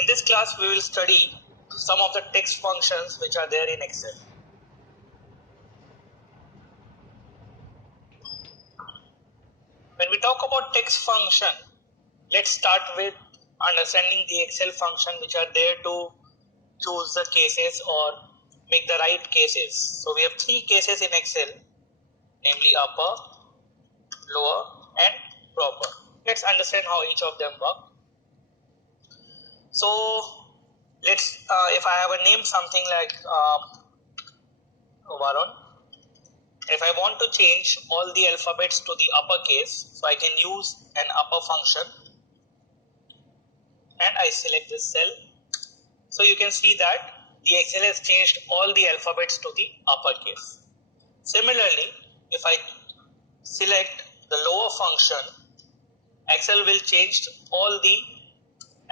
In this class, we will study some of the text functions which are there in Excel. When we talk about text function, let's start with understanding the Excel function which are there to choose the cases or make the right cases. So we have three cases in Excel, namely upper, lower and proper. Let's understand how each of them work. So let's if I have a name something like Varun, if I want to change all the alphabets to the uppercase, so I can use an upper function and I select this cell. So you can see that the Excel has changed all the alphabets to the uppercase. Similarly, if I select the lower function, Excel will change all the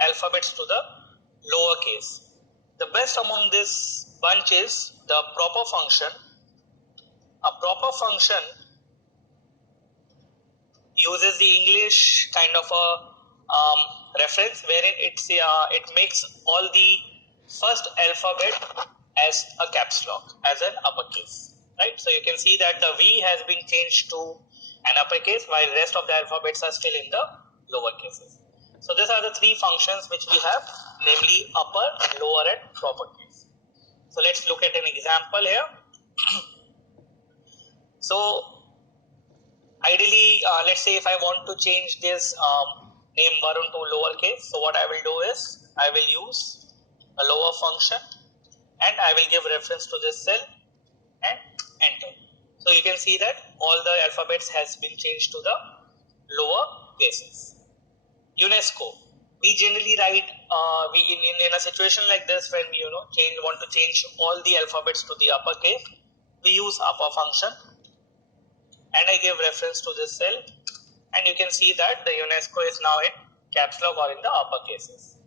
alphabets to the lowercase. The best among this bunch is the proper function. A proper function uses the English kind of a reference wherein it makes all the first alphabet as a caps lock, as an uppercase, right? So you can see that the V has been changed to an uppercase while the rest of the alphabets are still in the lower cases. So these are the three functions which we have, namely upper, lower and proper case. So let's look at an example here. So ideally, let's say if I want to change this name Varun to lowercase, so what I will do is I will use a lower function and I will give reference to this cell and enter. So you can see that all the alphabets has been changed to the lower cases. UNESCO. We generally write in a situation like this when we want to change all the alphabets to the uppercase, we use upper function and I give reference to this cell and you can see that the UNESCO is now in caps lock or in the upper cases.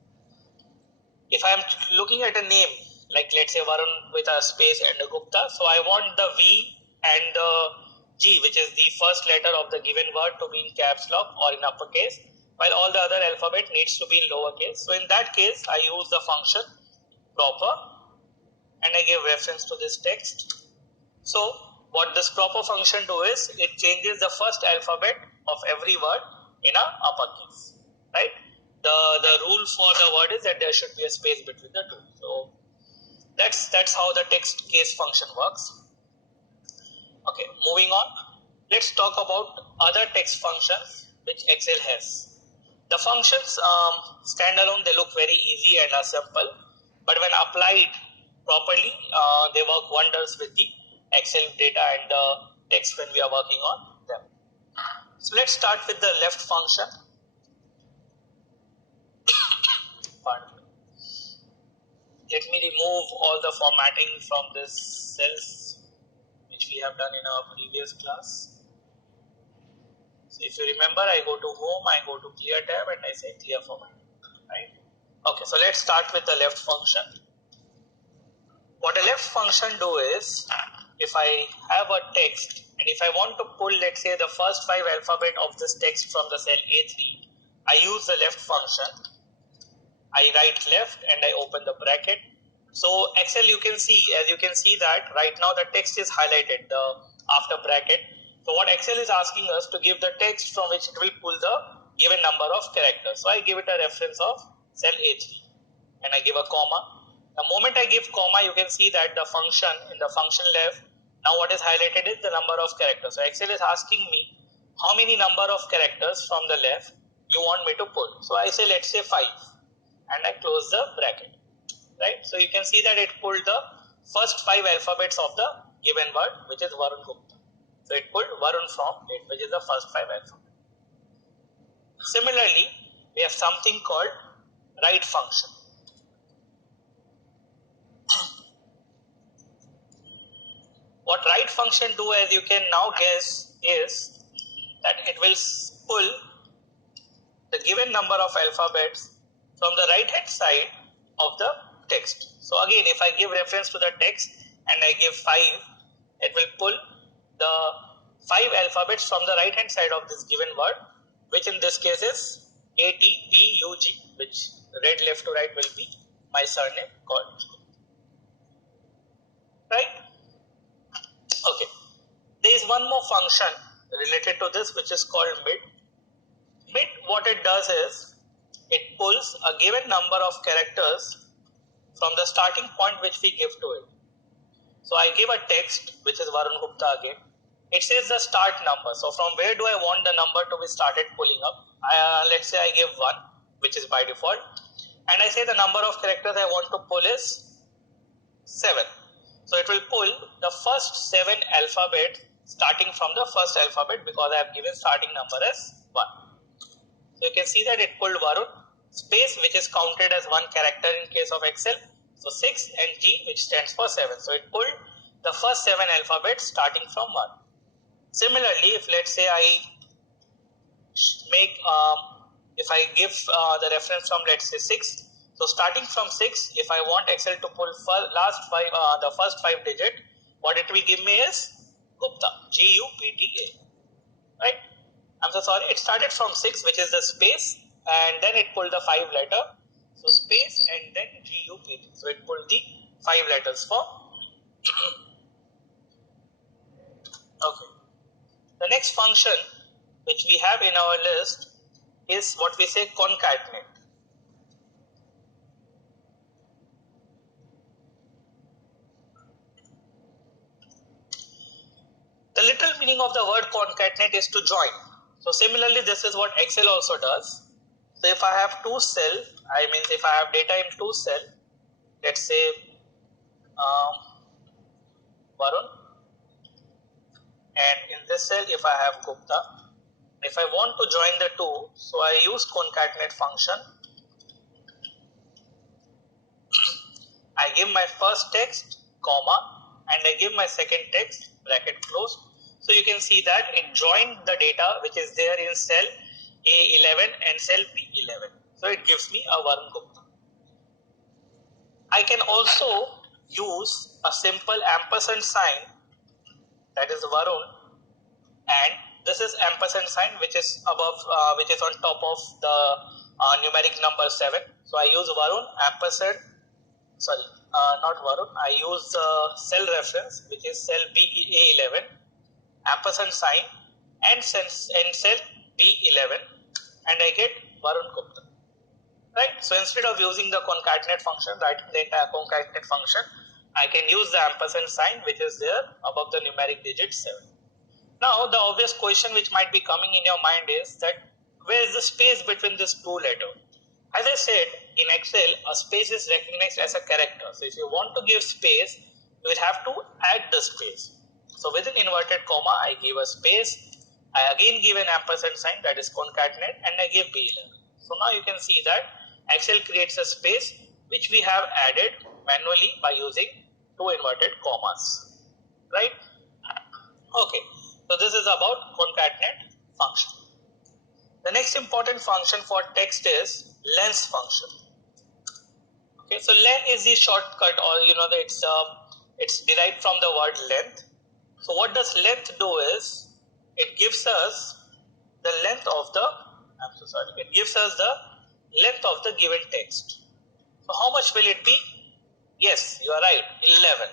If I am looking at a name like let's say Varun with a space and a Gupta, so I want the V and the G, which is the first letter of the given word, to be in caps lock or in uppercase, while all the other alphabet needs to be in lowercase. So in that case, I use the function proper and I give reference to this text. So what this proper function do is it changes the first alphabet of every word in a uppercase, right? The rule for the word is that there should be a space between the two. So that's how the text case function works. Okay, moving on. Let's talk about other text functions which Excel has. The functions standalone, they look very easy and are simple, but when applied properly, they work wonders with the Excel data and the text when we are working on them. So let's start with the left function. Pardon me. Let me remove all the formatting from this cells which we have done in our previous class. So if you remember, I go to home, I go to clear tab and I say clear format, right? Okay, so let's start with the left function. What a left function do is, if I have a text and if I want to pull, let's say, the first 5 alphabet of this text from the cell A3, I use the left function. I write left and I open the bracket. So Excel, you can see that right now the text is highlighted after bracket. So what Excel is asking us to give the text from which it will pull the given number of characters. So I give it a reference of cell A3 and I give a comma. The moment I give comma, you can see that the function in the function left, now what is highlighted is the number of characters. So Excel is asking me how many number of characters from the left you want me to pull. So I say let's say 5 and I close the bracket, right? So you can see that it pulled the first 5 alphabets of the given word, which is Varun Gupta. So it pulled Varun from it, which is the first 5 alphabets. Similarly, we have something called right function. What right function do, as you can now guess, is that it will pull the given number of alphabets from the right hand side of the text. So again, if I give reference to the text and I give 5, it will pull the 5 alphabets from the right hand side of this given word, which in this case is A, T, P, U, G, which read left to right will be my surname called. Right? Okay. There is one more function related to this which is called mid. Mid, what it does is it pulls a given number of characters from the starting point which we give to it. So I give a text which is Varun Gupta again. It says the start number. So from where do I want the number to be started pulling up? Let's say I give 1, which is by default. And I say the number of characters I want to pull is 7. So it will pull the first 7 alphabets starting from the first alphabet because I have given starting number as 1. So you can see that it pulled Varun, space which is counted as one character in case of Excel. So 6 and G which stands for 7. So it pulled the first 7 alphabets starting from 1. Similarly, if let's say I make, if I give the reference from let's say 6. So starting from 6, if I want Excel to pull the first 5 digit, what it will give me is Gupta, Gupta, right? I'm so sorry, it started from 6, which is the space, and then it pulled the 5 letter. So space and then Gupta. So it pulled the 5 letters for. Okay. The next function which we have in our list is what we say concatenate. The literal meaning of the word concatenate is to join. So similarly, this is what Excel also does. So if I have 2 cell, I mean if I have data in 2 cell, let's say Varun, and in this cell if I have Gupta, if I want to join the two, so I use concatenate function. I give my first text, comma, and I give my second text, bracket closed. So you can see that it joined the data which is there in cell A11 and cell B11. So it gives me a Varun Gupta. I can also use a simple ampersand sign, that is Varun, and this is ampersand sign which is above, which is on top of the numeric number 7. So I use Varun ampersand, sorry, not Varun, I use the cell reference which is cell BA11, ampersand sign and cell B11, and I get Varun Gupta. Right? So instead of using the concatenate function, writing the entire concatenate function, I can use the ampersand sign which is there above the numeric digit 7. Now the obvious question which might be coming in your mind is that where is the space between these two letters? As I said, in Excel, a space is recognized as a character. So if you want to give space, you will have to add the space. So with an inverted comma, I give a space. I again give an ampersand sign, that is concatenate, and I give B11. So now you can see that Excel creates a space which we have added manually by using 2 inverted commas. Right? Okay. So this is about concatenate function. The next important function for text is length function. Okay, so len is the shortcut, or it's derived from the word length. So what does length do is it gives us the length of the it gives us the length of the given text. So how much will it be? Yes, you are right, 11.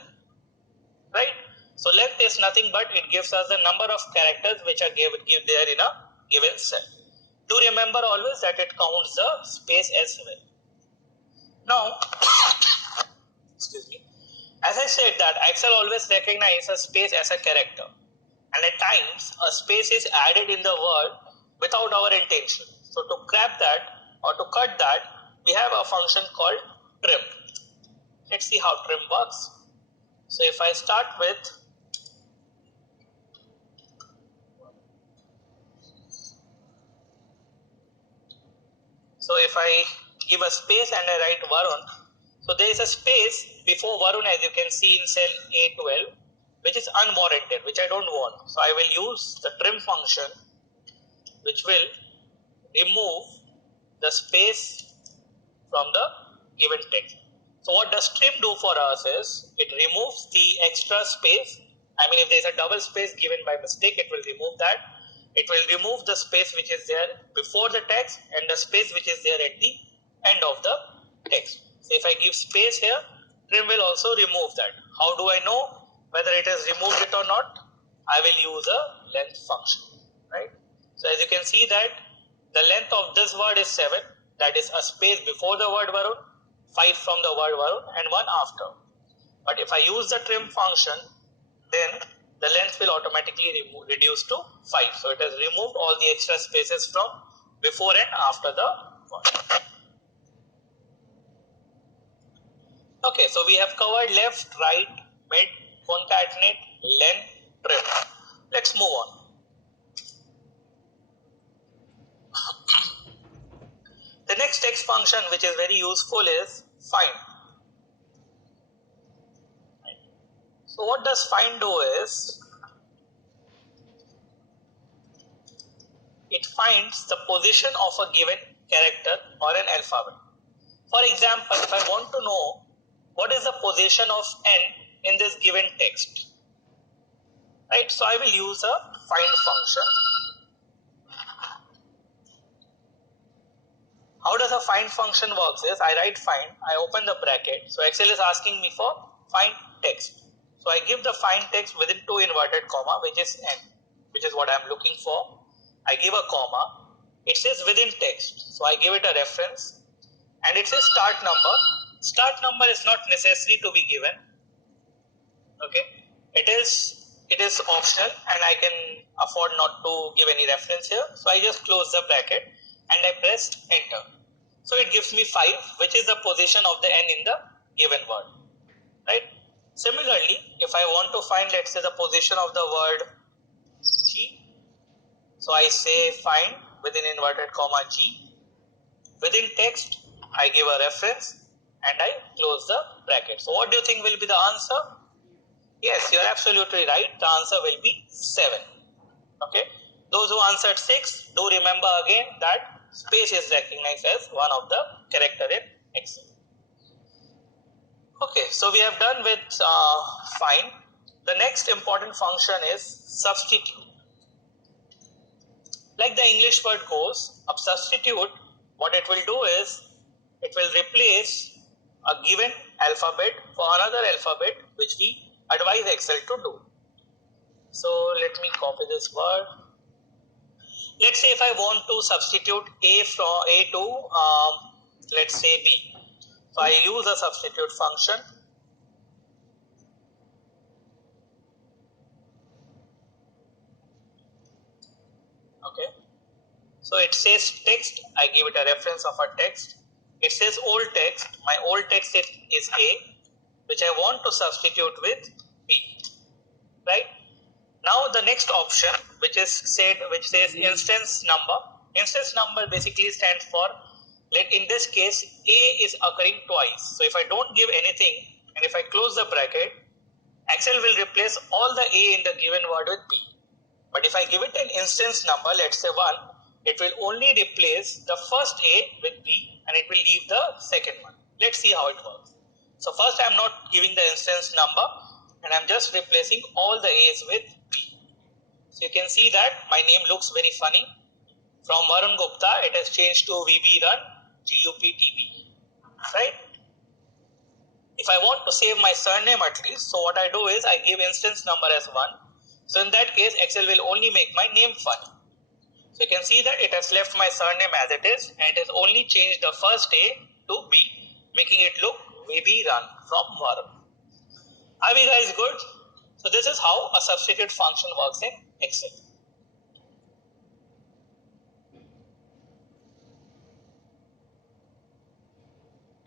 Right? So length is nothing but it gives us the number of characters which are given there in a given cell. Do remember always that it counts the space as well. Now, excuse me, as I said that Excel always recognizes a space as a character, and at times a space is added in the word without our intention. So to grab that or to cut that, we have a function called trim. Let's see how trim works. So if I start with if I give a space and I write Varun, so there is a space before Varun, as you can see in cell A12, which is unwarranted, which I don't want. So I will use the trim function, which will remove the space from the given text. So what does trim do for us is it removes the extra space. I mean, if there is a double space given by mistake, it will remove that. It will remove the space which is there before the text and the space which is there at the end of the text. So if I give space here, trim will also remove that. How do I know whether it has removed it or not? I will use a length function, right? So as you can see that the length of this word is 7, that is a space before the word Varun, 5 from the word Varun and 1 after. But if I use the trim function, then the length will automatically reduce to 5. So it has removed all the extra spaces from before and after the word. Okay, so we have covered left, right, mid, concatenate, len, trim. Let's move on. The next text function which is very useful is find. So what does find do is, it finds the position of a given character or an alphabet. For example, if I want to know what is the position of n in this given text, right? So I will use a find function. How does a find function works is, I write find, I open the bracket. So Excel is asking me for find text. So I give the find text within 2 inverted comma, which is n, which is what I am looking for. I give a comma. It says within text. So I give it a reference. And it says start number. Start number is not necessary to be given. Okay. It is optional and I can afford not to give any reference here. So I just close the bracket and I press enter. So it gives me 5, which is the position of the n in the given word, right? Similarly, if I want to find, let's say, the position of the word G, so I say find within inverted comma G. Within text, I give a reference and I close the bracket. So what do you think will be the answer? Yes, you're absolutely right. The answer will be 7. Okay. Those who answered 6, do remember again that space is recognized as one of the character in Excel. Okay, so we have done with find. The next important function is substitute. Like the English word goes, a substitute, what it will do is, it will replace a given alphabet for another alphabet which we advise Excel to do. So let me copy this word. Let's say if I want to substitute A from A to let's say B. So I use a substitute function. Okay. So it says text, I give it a reference of a text. It says old text, my old text is A, which I want to substitute with B. Right? Now the next option, which says instance number. Instance number basically stands for, like in this case, A is occurring twice. So if I don't give anything and if I close the bracket, Excel will replace all the A in the given word with B. But if I give it an instance number, let's say 1, it will only replace the first A with B and it will leave the second one. Let's see how it works. So first I am not giving the instance number and I am just replacing all the A's with B. So you can see that my name looks very funny. From Varun Gupta, it has changed to VB Run GUPTB, right? If I want to save my surname at least, so what I do is I give instance number as 1. So in that case, Excel will only make my name funny. So you can see that it has left my surname as it is and it has only changed the first A to B, making it look VB Run from Varun. Are we guys good? So this is how a substitute function works in Excel.